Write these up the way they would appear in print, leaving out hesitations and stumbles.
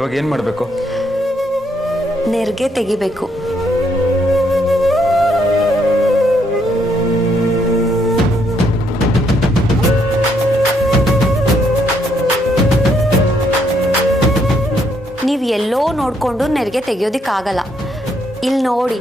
ಇವಾಗ ಏನು ಮಾಡಬೇಕು? ನೆರಿಗೆ ತೆಗಿಬೇಕು. ನೀವು ಎಲ್ಲೋ ನೋಡ್ಕೊಂಡು ನೆರಿಗೆ ತೆಗಿಯೋದಿಕ್ಕಾಗಲ್ಲ. ಇಲ್ಲಿ ನೋಡಿ.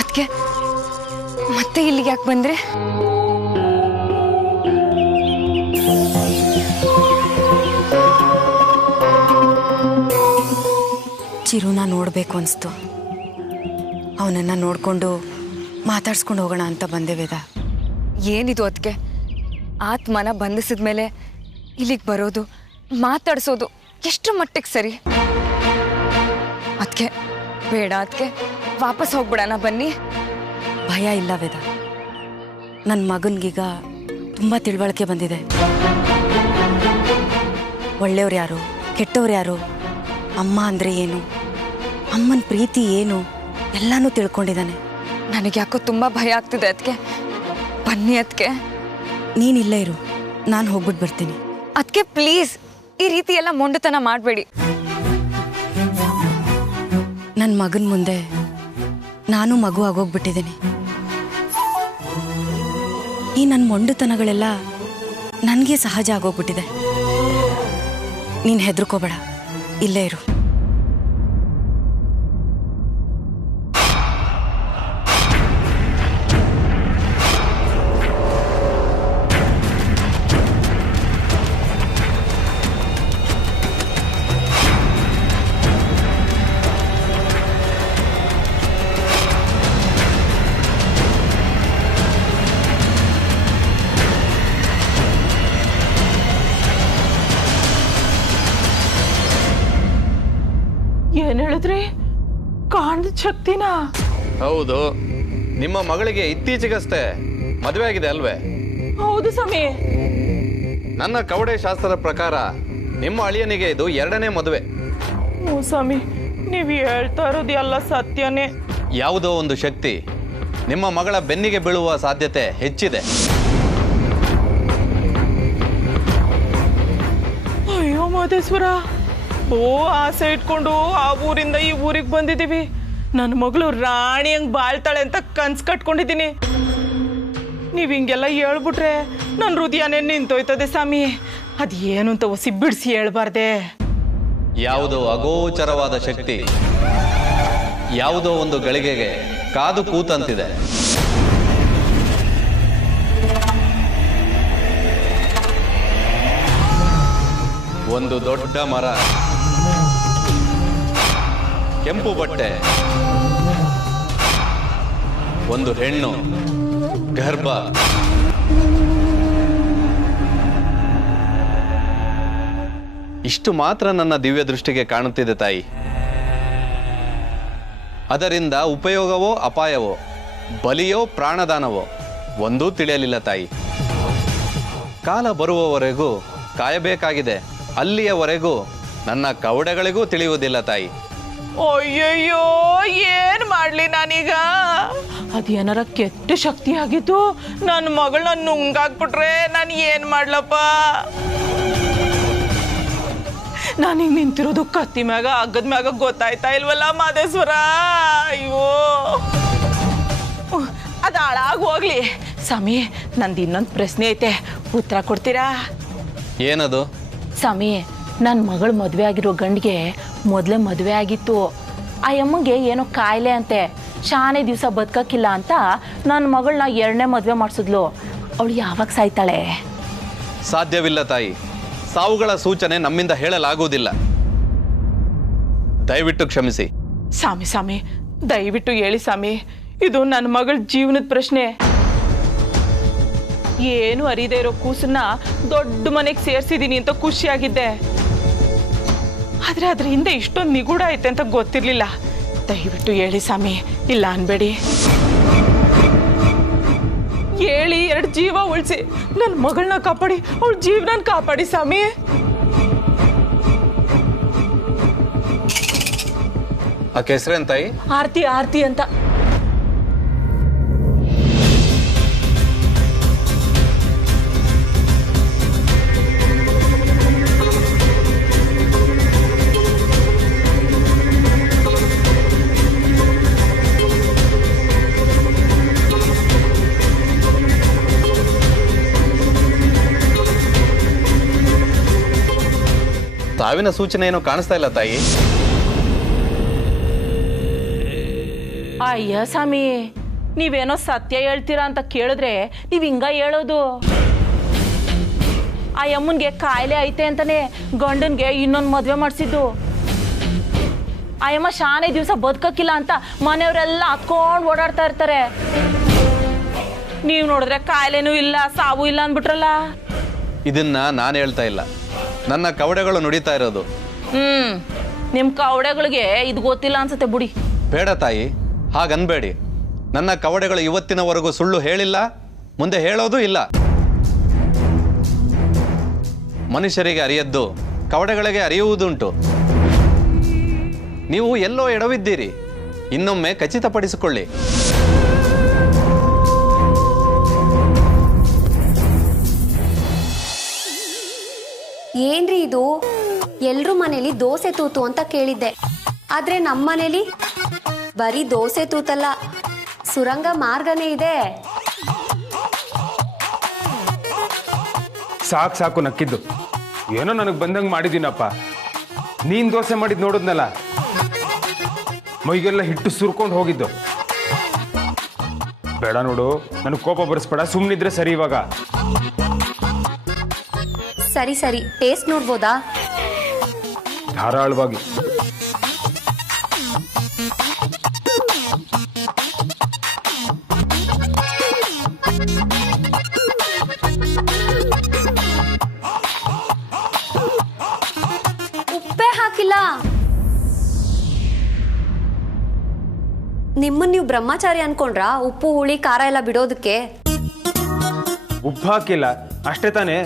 ಅದಕ್ಕೆ ಮತ್ತೆ ಇಲ್ಲಿಗೆ ಯಾಕೆ ಬಂದ್ರೆ? ಚಿರುನ ನೋಡಬೇಕು ಅನಿಸ್ತು. ಅವನನ್ನು ನೋಡಿಕೊಂಡು ಮಾತಾಡ್ಸ್ಕೊಂಡು ಹೋಗೋಣ ಅಂತ ಬಂದೆ ವೇದ. ಏನಿದು ಅದಕ್ಕೆ? ಆತ್ಮನ ಬಂಧಿಸಿದ ಮೇಲೆ ಇಲ್ಲಿಗೆ ಬರೋದು, ಮಾತಾಡ್ಸೋದು ಎಷ್ಟು ಮಟ್ಟಿಗೆ ಸರಿ? ಅದಕ್ಕೆ ಬೇಡ, ಅದಕ್ಕೆ ವಾಪಸ್ ಹೋಗ್ಬಿಡೋಣ ಬನ್ನಿ. ಭಯ ಇಲ್ಲ ವೇದ. ನನ್ನ ಮಗನಿಗೀಗ ತುಂಬ ತಿಳುವಳಿಕೆ ಬಂದಿದೆ. ಒಳ್ಳೆಯವ್ರು ಯಾರು, ಕೆಟ್ಟವ್ರು ಯಾರು, ಅಮ್ಮ ಅಂದರೆ ಏನು, ಅಮ್ಮನ ಪ್ರೀತಿ ಏನು ಎಲ್ಲನೂ ತಿಳ್ಕೊಂಡಿದ್ದಾನೆ. ನನಗೆ ಯಾಕೋ ತುಂಬ ಭಯ ಆಗ್ತಿದೆ ಅದಕ್ಕೆ. ಬನ್ನಿ ಅದಕ್ಕೆ. ನೀನಿಲ್ಲೇ ಇರು, ನಾನು ಹೋಗ್ಬಿಟ್ಟು ಬರ್ತೀನಿ. ಅದಕ್ಕೆ ಪ್ಲೀಸ್ ಈ ರೀತಿ ಎಲ್ಲ ಮೊಂಡುತನ ಮಾಡಬೇಡಿ. ನನ್ನ ಮಗನ ಮುಂದೆ ನಾನು ಮಗು ಆಗೋಗ್ಬಿಟ್ಟಿದ್ದೀನಿ. ಈ ನನ್ನ ಮೊಂಡುತನಗಳೆಲ್ಲ ನನಗೆ ಸಹಜ ಆಗೋಗ್ಬಿಟ್ಟಿದೆ. ನೀನು ಹೆದರ್ಕೋಬೇಡ, ಇಲ್ಲೇ ಇರು. ಏನ್ ಹೇಳಿದ್ರಿ? ಕಾಣದ ಶಕ್ತಿನ? ಹೌದು, ನಿಮ್ಮ ಮಗಳಿಗೆ ಇತ್ತೀಚೆಗಷ್ಟೇ ಮದುವೆ ಆಗಿದೆ ಅಲ್ವೇ? ಹೌದು ಸ್ವಾಮಿ. ನನ್ನ ಕವಡೆ ಶಾಸ್ತ್ರದ ಪ್ರಕಾರ ನಿಮ್ಮ ಅಳಿಯನಿಗೆ ಇದು 2ನೇ ಮದುವೆ. ಓ ಸ್ವಾಮಿ, ನೀವು ಹೇಳ್ತಾ ಇರೋದು ಎಲ್ಲ ಸತ್ಯನೇ. ಯಾವುದೋ ಒಂದು ಶಕ್ತಿ ನಿಮ್ಮ ಮಗಳ ಬೆನ್ನಿಗೆ ಬೀಳುವ ಸಾಧ್ಯತೆ ಹೆಚ್ಚಿದೆ. ಅಯ್ಯೋ ಮಾದೇಶ್ವರ, ಓ ಆಸೆ ಇಟ್ಕೊಂಡು ಆ ಊರಿಂದ ಈ ಊರಿಗೆ ಬಂದಿದ್ದೀವಿ. ನನ್ನ ಮಗಳು ರಾಣಿ ಹಂಗೆ ಬಾಳ್ತಾಳೆ ಅಂತ ಕನ್ಸು ಕಟ್ಕೊಂಡಿದ್ದೀನಿ. ನೀವು ಹಿಂಗೆಲ್ಲ ಹೇಳ್ಬಿಟ್ರೆ ನನ್ನ ಹೃದಯನೇ ನಿಂತೋಯ್ತದೆ ಸ್ವಾಮಿ. ಅದು ಏನು ಅಂತ ಒಸಿ ಬಿಡಿಸಿ ಹೇಳ್ಬಾರ್ದೆ. ಯಾವುದೋ ಅಗೋಚರವಾದ ಶಕ್ತಿ ಯಾವುದೋ ಒಂದು ಗಳಿಗೆಗೆ ಕಾದು ಕೂತಂತಿದೆ. ಒಂದು ದೊಡ್ಡ ಮರ, ಕೆಂಪು ಬಟ್ಟೆ, ಒಂದು ಹೆಣ್ಣು, ಗರ್ಭ. ಇಷ್ಟು ಮಾತ್ರ ನನ್ನ ದಿವ್ಯ ದೃಷ್ಟಿಗೆ ಕಾಣುತ್ತಿದೆ ತಾಯಿ. ಅದರಿಂದ ಉಪಯೋಗವೋ ಅಪಾಯವೋ, ಬಲಿಯೋ ಪ್ರಾಣದಾನವೋ ಒಂದೂ ತಿಳಿಯಲಿಲ್ಲ ತಾಯಿ. ಕಾಲ ಬರುವವರೆಗೂ ಕಾಯಬೇಕಾಗಿದೆ. ಅಲ್ಲಿಯವರೆಗೂ ನನ್ನ ಕವಡೆಗಳಿಗೂ ತಿಳಿಯುವುದಿಲ್ಲ ತಾಯಿ. ಅಯ್ಯಯ್ಯೋ, ಏನ್ ಮಾಡ್ಲಿ ನಾನೀಗ? ಅದೇನಾರ ಕೆಟ್ಟ ಶಕ್ತಿ ಆಗಿತ್ತು ನನ್ನ ಮಗಳನ್ನ ನುಂಗಾಕ್ಬಿಟ್ರೆ ನಾನು ಏನ್ ಮಾಡ್ಲಪ್ಪ? ನಾನೀಗ ನಿಂತಿರೋದು ಕತ್ತಿ ಮ್ಯಾಗ, ಹಗ್ಗದ ಮ್ಯಾಗ ಗೊತ್ತಾಯ್ತಾ ಇಲ್ವಲ್ಲ ಮಾದೇಶ್ವರ? ಅಯ್ಯೋ, ಅದು ಹಾಳಾಗಿ ಹೋಗ್ಲಿ ಸ್ವಾಮಿ. ನಂದು ಇನ್ನೊಂದು ಪ್ರಶ್ನೆ ಐತೆ, ಉತ್ತರ ಕೊಡ್ತೀರಾ? ಏನದು? ಸ್ವಾಮಿ, ನನ್ನ ಮಗಳು ಮದುವೆ ಆಗಿರೋ ಗಂಡಿಗೆ ಮೊದಲೇ ಮದುವೆ ಆಗಿತ್ತು. ಆ ಅಮ್ಮಗೆ ಏನೋ ಕಾಯಿಲೆ ಅಂತೆ. ಶಾನೆ ದಿವಸ ಬದುಕಕ್ಕಿಲ್ಲ ಅಂತ ನನ್ನ ಮಗಳನ್ನ 2ನೇ ಮದುವೆ ಮಾಡಿಸಿದ್ಲು. ಅವಳು ಯಾವಾಗ ಸಾಯ್ತಾಳೆ? ಸಾಧ್ಯವಿಲ್ಲ ತಾಯಿ. ಸಾವುಗಳ ಸೂಚನೆ ನಮ್ಮಿಂದ ಹೇಳಲಾಗುವುದಿಲ್ಲ. ದಯವಿಟ್ಟು ಕ್ಷಮಿಸಿ. ಸ್ವಾಮಿ ದಯವಿಟ್ಟು ಹೇಳಿ ಸ್ವಾಮಿ, ಇದು ನನ್ನ ಮಗಳ ಜೀವನದ ಪ್ರಶ್ನೆ. ಏನು ಅರಿದೇ ಇರೋ ಕೂಸನ್ನ ದೊಡ್ಡ ಮನೆಗೆ ಸೇರ್ಸಿದೀನಿ ಅಂತ ಖುಷಿಯಾಗಿದ್ದೆ, ಆದ್ರೆ ಅದ್ರ ಹಿಂದೆ ಇಷ್ಟೊಂದು ನಿಗೂಢ ಐತೆ ಅಂತ ಗೊತ್ತಿರ್ಲಿಲ್ಲ. ದಯವಿಟ್ಟು ಹೇಳಿ ಸ್ವಾಮಿ, ಇಲ್ಲ ಅನ್ಬೇಡಿ. ಹೇಳಿ 2 ಜೀವ ಉಳಿಸಿ ನನ್ನ ಮಗಳನ್ನ ಕಾಪಾಡಿ, ಅವಳ ಜೀವನ ಕಾಪಾಡಿ ಸ್ವಾಮಿ. ಆಕೆ ಹೆಸರೇನ್ ತಾಯಿ? ಆರ್ತಿ ಅಂತ. ಸಾವಿನ ಸೂಚನೆ ಏನೋ ಕಾಣಿಸ್ತಾ ಇಲ್ಲ ತಾಯಿ. ಅಯ್ಯ ಸ್ವಾಮಿ, ನೀವೇನೋ ಸತ್ಯ ಹೇಳ್ತೀರಾ ಅಂತ ಕೇಳಿದ್ರೆ ನೀವು ಹಿಂಗ ಹೇಳೋದು. ಆ ಯಮ್ಮನ್ಗೆ ಕಾಯಿಲೆ ಐತೆ ಅಂತಾನೆ ಗಂಡನ್ಗೆ ಇನ್ನೊಂದು ಮದುವೆ ಮಾಡಿಸಿದ್ದು. ಆ ಯಮ್ಮ ಶಾನೆ ದಿವಸ ಬದುಕಕ್ಕಿಲ್ಲ ಅಂತ ಮನೆಯವರೆಲ್ಲ ಹತ್ಕೊಂಡು ಓಡಾಡ್ತಾ ಇರ್ತಾರೆ. ನೀವು ನೋಡಿದ್ರೆ ಕಾಯಿಲೆನೂ ಇಲ್ಲ, ಸಾವು ಇಲ್ಲ ಅಂದ್ಬಿಟ್ರಲ್ಲ. ಇದನ್ನ ನಾನು ಹೇಳ್ತಾ ಇಲ್ಲ, ನನ್ನ ಕವಡೆಗಳು ನುಡಿತಾ ಇರೋದು. ನಿಮ್ಮ ಕವಡೆಗಳಿಗೆ ಇದು ಗೊತ್ತಿಲ್ಲ ಅನ್ಸುತ್ತೆ ಬಿಡಿ. ಬೇಡ ತಾಯಿ, ಹಾಗನ್ಬೇಡಿ. ನನ್ನ ಕವಡೆಗಳು ಇವತ್ತಿನವರೆಗೂ ಸುಳ್ಳು ಹೇಳಿಲ್ಲ, ಮುಂದೆ ಹೇಳೋದು ಇಲ್ಲ. ಮನುಷ್ಯರಿಗೆ ಅರಿಯದ್ದು ಕವಡೆಗಳಿಗೆ ಅರಿಯುವುದುಂಟು. ನೀವು ಎಲ್ಲೋ ಎಡವಿದ್ದೀರಿ, ಇನ್ನೊಮ್ಮೆ ಖಚಿತಪಡಿಸಿಕೊಳ್ಳಿ. ಏನ್ರಿ ಇದು? ಎಲ್ರೂ ಮನೇಲಿ ದೋಸೆ ತೂತು ಅಂತ ಕೇಳಿದ್ದೆ, ಆದ್ರೆ ನಮ್ಮ ಮನೇಲಿ ಬರೀ ದೋಸೆ ತೂತಲ್ಲ, ಸುರಂಗ ಮಾರ್ಗನೇ ಇದೆ. ಸಾಕು ನಕ್ಕಿದ್ದು. ಏನೋ ನನಗೆ ಬಂದಂಗೆ ಮಾಡಿದ್ದೀನಪ್ಪ. ನೀನು ದೋಸೆ ಮಾಡಿದ್ದು ನೋಡಿದ್ನಲ್ಲ, ಮೈಗೆಲ್ಲ ಹಿಟ್ಟು ಸುರ್ಕೊಂಡು ಹೋಗಿದ್ದು. ಬೇಡ ನೋಡು, ನನಗೆ ಕೋಪ ಬರಿಸ್ಬೇಡ, ಸುಮ್ಮನಿದ್ರೆ ಸರಿ. ಇವಾಗ ಸರಿ ಟೇಸ್ಟ್ ನೋಡ್ಬೋದಾ? ಧಾರಾಳವಾಗಿ. ಉಪ್ಪೇ ಹಾಕಿಲ್ಲ. ನಿಮ್ಮನ್ನ ನೀವು ಬ್ರಹ್ಮಚಾರಿ ಅನ್ಕೊಂಡ್ರಾ ಉಪ್ಪು ಹುಳಿ ಖಾರ ಎಲ್ಲ ಬಿಡೋದಕ್ಕೆ? ಉಪ್ಪು ಹಾಕಿಲ್ಲ ಅಷ್ಟೇ ತಾನೇ.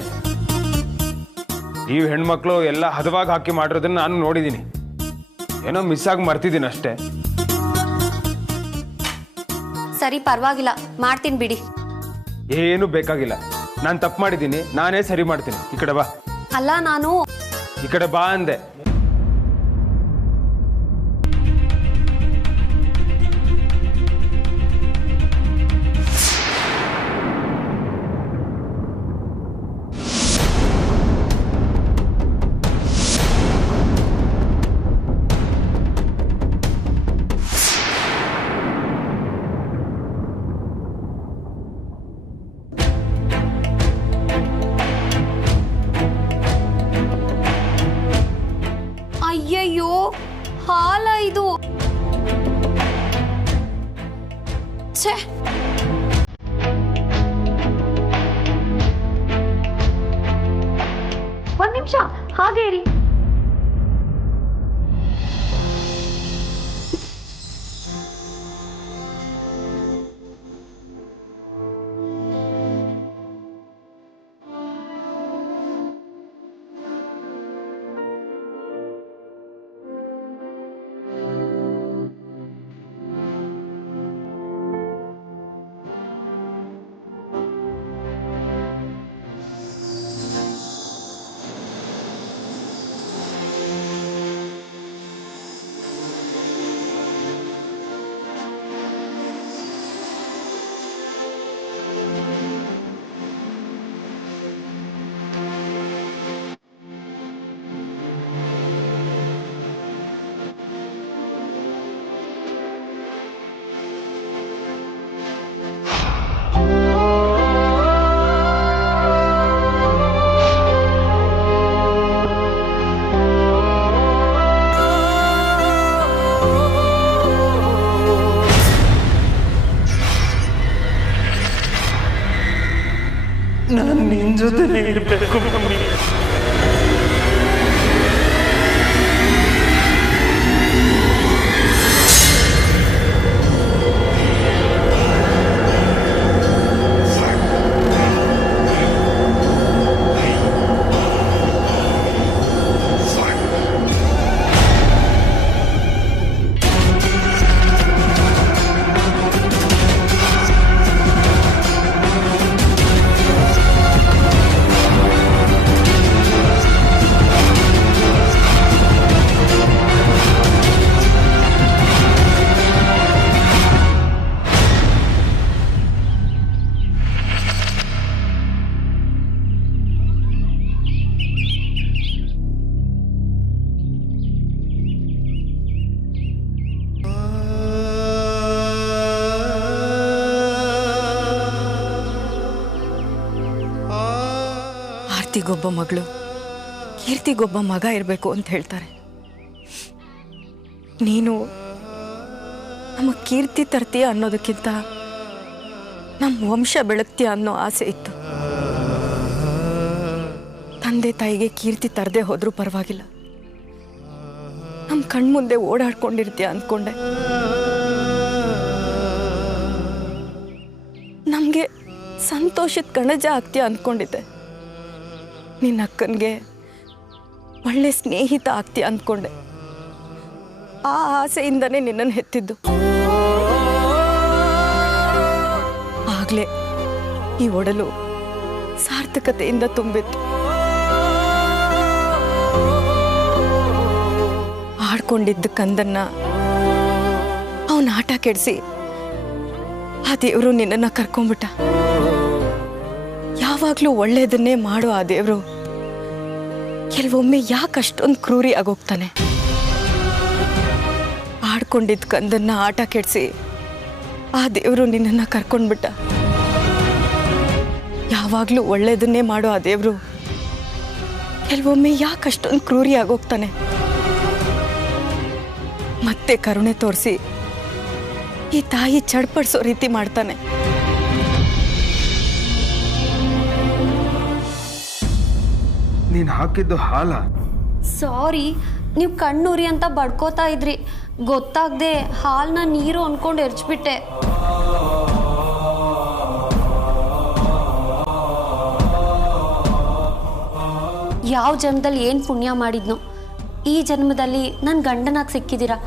ನೀವು ಹೆಣ್ಮಕ್ಳು ಎಲ್ಲ ಹದವಾಗಿ ಹಾಕಿ ಮಾಡಿರೋದನ್ನ ನಾನು ನೋಡಿದ್ದೀನಿ. ಏನೋ ಮಿಸ್ ಆಗಿ ಮರ್ತಿದ್ದೀನಿ ಅಷ್ಟೇ. ಸರಿ ಪರವಾಗಿಲ್ಲ, ಮಾಡ್ತೀನಿ ಬಿಡಿ. ಏನು ಬೇಕಾಗಿಲ್ಲ, ನಾನು ತಪ್ಪು ಮಾಡಿದ್ದೀನಿ, ನಾನೇ ಸರಿ ಮಾಡ್ತೀನಿ. ಈ ಕಡೆ ಬಾ. ಅಲ್ಲ, ನಾನು ಈ ಕಡೆ ಬಾ ಅಂದೆ. ಅಯ್ಯಯ್ಯೋ, ಹಾಲ ಇದು. ಛೇ, ಒಂದ್ ನಿಮಿಷ ಹಾಗೆ ಇರಿ. ನಿನ್ ಜೊತೆನೇ ಇರಬೇಕು ಮಮ್ಮಿ. ಆರ್ತಿಗೊಬ್ಬ ಮಗಳು, ಕೀರ್ತಿಗೊಬ್ಬ ಮಗ ಇರಬೇಕು ಅಂತ ಹೇಳ್ತಾರೆ. ನೀನು ನಮ್ಮ ಕೀರ್ತಿ ತರ್ತೀಯ ಅನ್ನೋದಕ್ಕಿಂತ ನಮ್ಮ ವಂಶ ಬೆಳಗ್ತೀಯ ಅನ್ನೋ ಆಸೆ ಇತ್ತು. ತಂದೆ ತಾಯಿಗೆ ಕೀರ್ತಿ ತರದೆ ಹೋದ್ರೂ ಪರವಾಗಿಲ್ಲ, ನಮ್ಮ ಕಣ್ಮುಂದೆ ಓಡಾಡ್ಕೊಂಡಿರ್ತೀಯ ಅಂದ್ಕೊಂಡೆ. ನಮಗೆ ಸಂತೋಷದ ಕಣಜ ಆಗ್ತೀಯ ಅಂದ್ಕೊಂಡಿದ್ದೆ. ನಿನ್ನ ಅಕ್ಕನಿಗೆ ಒಳ್ಳೆ ಸ್ನೇಹಿತ ಆಗ್ತೀಯ ಅಂದ್ಕೊಂಡೆ. ಆ ಆಸೆಯಿಂದನೇ ನಿನ್ನನ್ನು ಹೆತ್ತಿದ್ದು. ಆಗ್ಲೇ ಈ ಒಡಲು ಸಾರ್ಥಕತೆಯಿಂದ ತುಂಬಿತ್ತು. ಆಡ್ಕೊಂಡಿದ್ದ ಕಂದನ್ನ ಅವನ ಆಟ ಕೆಡಿಸಿ ಆ ದೇವರು ನಿನ್ನನ್ನು ಕರ್ಕೊಂಡ್ಬಿಟ್ಟ. ಯಾವಾಗಲೂ ಒಳ್ಳೆಯದನ್ನೇ ಮಾಡೋ ಆ ದೇವರು ಕೆಲವೊಮ್ಮೆ ಯಾಕೆ ಅಷ್ಟೊಂದು ಕ್ರೂರಿ ಆಗೋಗ್ತಾನೆ? ಆಡ್ಕೊಂಡಿದ್ದ ಕಂದನ್ನ ಆಟ ಕೆಡಿಸಿ ಆ ದೇವರು ನಿನ್ನನ್ನು ಕರ್ಕೊಂಡ್ಬಿಟ್ಟ. ಯಾವಾಗಲೂ ಒಳ್ಳೆಯದನ್ನೇ ಮಾಡೋ ಆ ದೇವರು ಕೆಲವೊಮ್ಮೆ ಯಾಕೆ ಅಷ್ಟೊಂದು ಕ್ರೂರಿ ಆಗೋಗ್ತಾನೆ? ಮತ್ತೆ ಕರುಣೆ ತೋರಿಸಿ ಈ ತಾಯಿ ಚಡ್ಪಡಿಸೋ ರೀತಿ ಮಾಡ್ತಾನೆ. ನೀನು ಹಾಕಿದ್ದು ಹಾಲ? ಸಾರಿ, ನೀವು ಕಣ್ಣೂರಿ ಅಂತ ಬಡ್ಕೋತಾ ಇದ್ರಿ, ಗೊತ್ತಾಗದೆ ಹಾಲನ್ನ ನೀರು ಅನ್ಕೊಂಡು ಎರ್ಚ್ಬಿಟ್ಟೆ. ಯಾವ ಜನ್ಮದಲ್ಲಿ ಏನು ಪುಣ್ಯ ಮಾಡಿದ್ನೋ ಈ ಜನ್ಮದಲ್ಲಿ ನನ್ನ ಗಂಡನಾಗಿ ಸಿಕ್ಕಿದ್ದೀರಾ.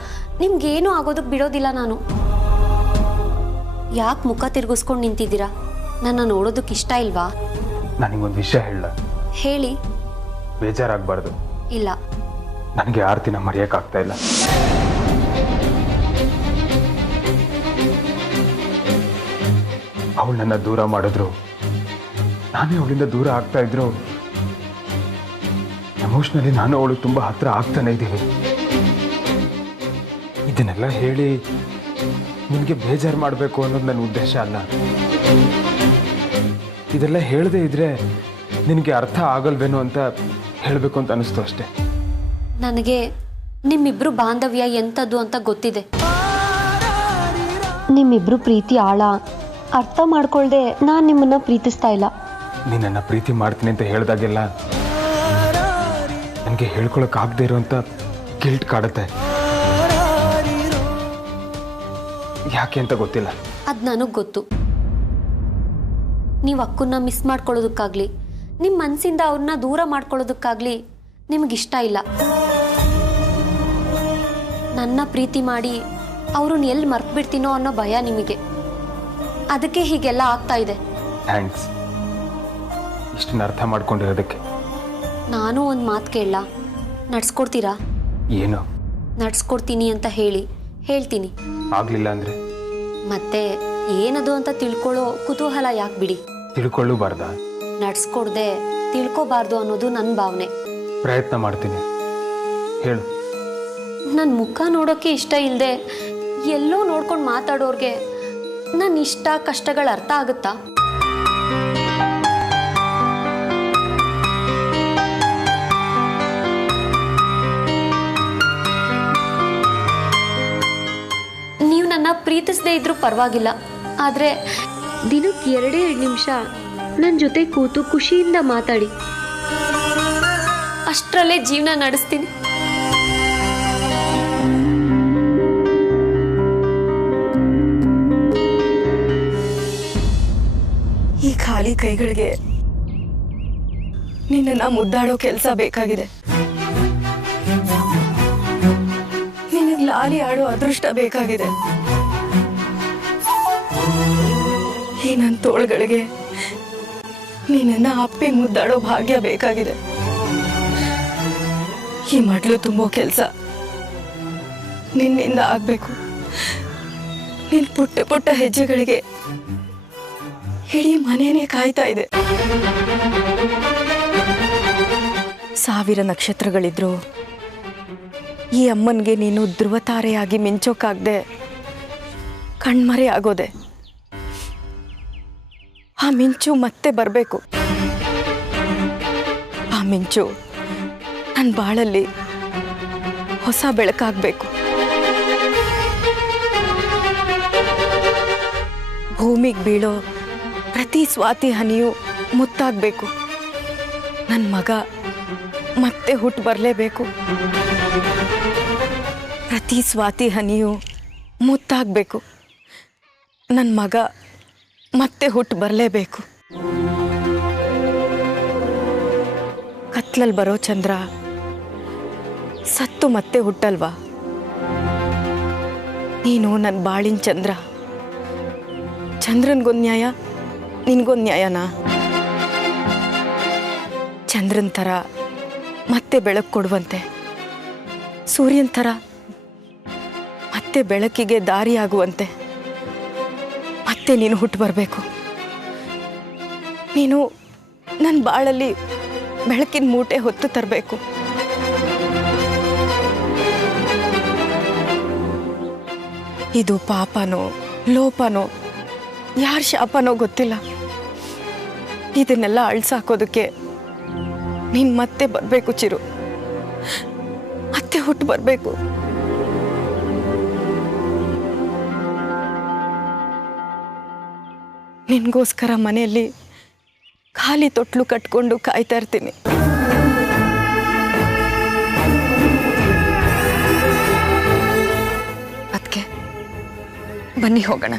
ನಿಮ್ಗೇನು ಆಗೋದಕ್ಕೆ ಬಿಡೋದಿಲ್ಲ ನಾನು. ಯಾಕೆ ಮುಖ ತಿರುಗಿಸ್ಕೊಂಡು ನಿಂತಿದ್ದೀರಾ? ನನ್ನ ನೋಡೋದಕ್ಕೆ ಇಷ್ಟ ಇಲ್ವಾ? ನನಗೊಂದು ವಿಷಯ ಹೇಳ. ಹೇಳಿ. ಬೇಜಾರಾಗಬಾರ್ದು. ಇಲ್ಲ, ನನಗೆ ಆರ್ತಿನ ಮರೆಯೋಕ್ಕಾಗ್ತಾ ಇಲ್ಲ. ಅವಳು ನನ್ನ ದೂರ ಮಾಡಿದ್ರು, ನಾನೇ ಅವಳಿಂದ ದೂರ ಆಗ್ತಾ ಇದ್ರು. ಎಮೋಷನಲಿ ನಾನು ಅವಳು ತುಂಬ ಹತ್ರ ಆಗ್ತಾನೆ ಇದ್ದೀವಿ. ಇದನ್ನೆಲ್ಲ ಹೇಳಿ ನಿನಗೆ ಬೇಜಾರು ಮಾಡಬೇಕು ಅನ್ನೋದು ನನ್ನ ಉದ್ದೇಶ ಅಲ್ಲ. ಇದೆಲ್ಲ ಹೇಳದೇ ಇದ್ರೆ ನಿನಗೆ ಅರ್ಥ ಆಗಲ್ವೇನೋ ಅಂತ ಹೇಳಬೇಕು ಅಂತ ಅನಿಸ್ತು ಅಷ್ಟೇ. ನನಗೆ ನಿಮ್ಮಿಬ್ರು ಬಾಂಧವ್ಯ ಎಂಥದ್ದು ಅಂತ ಗೊತ್ತಿದೆ. ನಿಮ್ಮಿಬ್ರು ಪ್ರೀತಿ ಆಳ ಅರ್ಥ ಮಾಡ್ಕೊಳ್ದೆ ನಾನು ನಿಮ್ಮನ್ನ ಪ್ರೀತಿಸ್ತಾ ಇಲ್ಲ. ನೀನನ್ನ ಪ್ರೀತಿ ಮಾಡ್ತೀನಿ ಅಂತ ಹೇಳಿದಾಗೆಲ್ಲ ನನಗೆ ಹೇಳ್ಕೊಳಕ್ಕಾಗದೇ ಇರೋಂಥ ಗಿಲ್ಟ್ ಕಾಡುತ್ತೆ. ಯಾಕೆ ಅಂತ ಗೊತ್ತಿಲ್ಲ. ಅದು ನನಗೆ ಗೊತ್ತು. ನೀವು ಅಕ್ಕನ್ನ ಮಿಸ್ ಮಾಡ್ಕೊಳ್ಳೋದಕ್ಕಾಗ್ಲಿ ನಿಮ್ಮ ಮನಸ್ಸಿಂದ ಅವ್ರನ್ನ ದೂರ ಮಾಡ್ಕೊಳ್ಳೋದಕ್ಕಾಗ್ಲಿ ನಿಮಗಿಷ್ಟ ಇಲ್ಲ. ನನ್ನ ಪ್ರೀತಿ ಮಾಡಿ ಅವ್ರನ್ನ ಎಲ್ಲಿ ಮರ್ತು ಬಿಡ್ತೀನೋ ಅನ್ನೋ ಭಯ ನಿಮಗೆ. ಅದಕ್ಕೆ ಹೀಗೆಲ್ಲ ಆಗ್ತಾ ಇದೆ. ಥ್ಯಾಂಕ್ಸ್ ಇಷ್ಟನ್ನ ಅರ್ಥ ಮಾಡ್ಕೊಂಡಿರೋದಕ್ಕೆ. ನಾನು ಒಂದು ಮಾತು ಕೇಳಲ್ಲ, ನಡ್ಸ್ಕೊಡ್ತೀರಾ? ಏನು? ನಡ್ಸ್ಕೊಡ್ತೀನಿ ಅಂತ ಹೇಳ್ತೀನಿ. ಆಗ್ಲಿಲ್ಲ ಅಂದ್ರೆ ಮತ್ತೆ ಏನದು ಅಂತ ತಿಳ್ಕೊಳ್ಳೋ ಕುತೂಹಲ ಯಾಕೆ ಬಿಡಿ. ತಿಳ್ಕೊಳ್ಳಬಾರ್ದ? ನಡ್ಸ್ಕೊಡ್ದೆ ತಿಳ್ಕೊಬಾರ್ದು ಅನ್ನೋದು ನನ್ನ ಭಾವನೆ. ಪ್ರಯತ್ನ ಮಾಡ್ತೀನಿ, ಹೇಳು. ನನ್ನ ಮುಖ ನೋಡೋಕ್ಕೆ ಇಷ್ಟ ಇಲ್ಲದೆ ಎಲ್ಲೋ ನೋಡ್ಕೊಂಡು ಮಾತಾಡೋರ್ಗೆ ನನ್ನ ಇಷ್ಟ ಕಷ್ಟಗಳ ಅರ್ಥ ಆಗುತ್ತಾ? ನೀವು ನನ್ನ ಪ್ರೀತಿಸದೇ ಇದ್ರೂ ಪರವಾಗಿಲ್ಲ, ಆದರೆ ದಿನಕ್ಕೆ 2 ನಿಮಿಷ ನನ್ನ ಜೊತೆ ಕೂತು ಖುಷಿಯಿಂದ ಮಾತಾಡಿ. ಅಷ್ಟರಲ್ಲೇ ಜೀವನ ನಡೆಸ್ತೀನಿ. ಈ ಖಾಲಿ ಕೈಗಳಿಗೆ ನಿನ್ನ ಮುದ್ದಾಡೋ ಕೆಲಸ ಬೇಕಾಗಿದೆ. ನಿನಗೆ ಲಾಲಿ ಆಡೋ ಅದೃಷ್ಟ ಬೇಕಾಗಿದೆ. ಈ ನನ್ನ ತೋಳ್ಗಳಿಗೆ ನಿನ್ನ ಅಪ್ಪಿ ಮುದ್ದಾಡೋ ಭಾಗ್ಯ ಬೇಕಾಗಿದೆ. ಈ ಮಡ್ಲು ತುಂಬೋ ಕೆಲಸ ನಿನ್ನಿಂದ ಆಗ್ಬೇಕು. ನಿನ್ ಪುಟ್ಟ ಪುಟ್ಟ ಹೆಜ್ಜೆಗಳಿಗೆ ಇಡೀ ಮನೇನೆ ಕಾಯ್ತಾ ಇದೆ. 1000 ನಕ್ಷತ್ರಗಳಿದ್ರು ಈ ಅಮ್ಮನಿಗೆ ನೀನು ಧ್ರುವತಾರೆಯಾಗಿ ಮಿಂಚೋಕಾಗ್ದೆ ಕಣ್ಮರೆ ಆಗೋದೆ. ಆ ಮಿಂಚು ಮತ್ತೆ ಬರಬೇಕು. ಆ ಮಿಂಚು ನನ್ನ ಬಾಳಲ್ಲಿ ಹೊಸ ಬೆಳಕಾಗಬೇಕು. ಭೂಮಿಗೆ ಬೀಳೋ ಪ್ರತಿ ಸ್ವಾತಿ ಹನಿಯು ಮುತ್ತಾಗಬೇಕು. ನನ್ನ ಮಗ ಮತ್ತೆ ಹುಟ್ಟು ಬರಲೇಬೇಕು. ಪ್ರತಿ ಸ್ವಾತಿ ಹನಿಯು ಮುತ್ತಾಗಬೇಕು. ನನ್ನ ಮಗ ಮತ್ತೆ ಹುಟ್ಟು ಬರಲೇಬೇಕು. ಕತ್ಲಲ್ಲಿ ಬರೋ ಚಂದ್ರ ಸತ್ತು ಮತ್ತೆ ಹುಟ್ಟಲ್ವಾ? ನೀನು ನನ್ನ ಬಾಳಿನ ಚಂದ್ರ. ಚಂದ್ರನ್ಗೊಂದು ನ್ಯಾಯ, ನಿನ್ಗೊಂದು ನ್ಯಾಯನಾ? ಚಂದ್ರನ ಥರ ಮತ್ತೆ ಬೆಳಕು ಕೊಡುವಂತೆ, ಸೂರ್ಯನ ಥರ ಮತ್ತೆ ಬೆಳಕಿಗೆ ದಾರಿಯಾಗುವಂತೆ ಮತ್ತೆ ನೀನು ಹುಟ್ಟು ಬರಬೇಕು. ನೀನು ನನ್ನ ಬಾಳಲ್ಲಿ ಬೆಳಕಿನ ಮೂಟೆ ಹೊತ್ತು ತರಬೇಕು. ಇದು ಪಾಪನೋ ಲೋಪನೋ ಯಾರ ಶಾಪನೋ ಗೊತ್ತಿಲ್ಲ. ಇದನ್ನೆಲ್ಲ ಅಳ್ಸಾಕೋದಕ್ಕೆ ನೀನು ಮತ್ತೆ ಬರಬೇಕು ಚಿರು. ಮತ್ತೆ ಹುಟ್ಟು ಬರಬೇಕು. ನಿನಗೋಸ್ಕರ ಮನೆಯಲ್ಲಿ ಖಾಲಿ ತೊಟ್ಲು ಕಟ್ಕೊಂಡು ಕಾಯ್ತಾ ಇರ್ತೀನಿ. ಅದಕ್ಕೆ ಬನ್ನಿ ಹೋಗೋಣ.